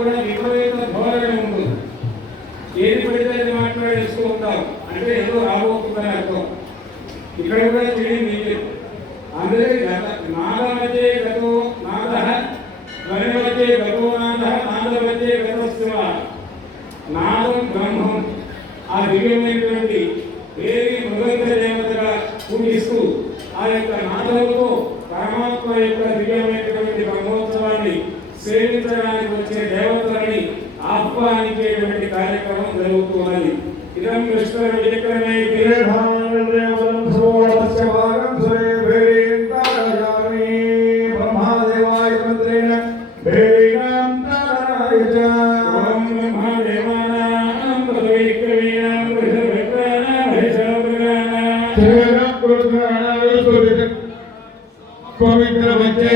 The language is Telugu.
కూడా విపరీత ధోరణి ఉంటుంది. ఏది పడితే అది మాట్లాడేస్తూ ఉంటాం అంటే ఏదో రాబోతుందని అర్థం. ఇక్కడ కూడా తెలియదు అందుకే నాదమధ్యే గతో నాద ధ్వనిమధ్యే గతో నాద నాదమధ్యే గతో శివ. నాదం బ్రహ్మం, ఆ దివ్యమైనటువంటి వేరే మృదంగ దేవతగా పూజిస్తూ ఆ యొక్క నాదంతో పరమాత్మ యొక్క దివ్యమైనటువంటి బ్రహ్మోత్సవాన్ని సేవించడానికి వచ్చే దేవతలని ఆహ్వానించేటువంటి కార్యక్రమం జరుగుతున్నది. ఇదం విష్ణు విక్రమే బ్రహ్మదేవాయ మంత్రేణ భేరీణాం తారణాయ ఓం బ్రహ్మదేవానాం విక్రమేణాం విక్రమేణాం పవిత్ర వచ్చే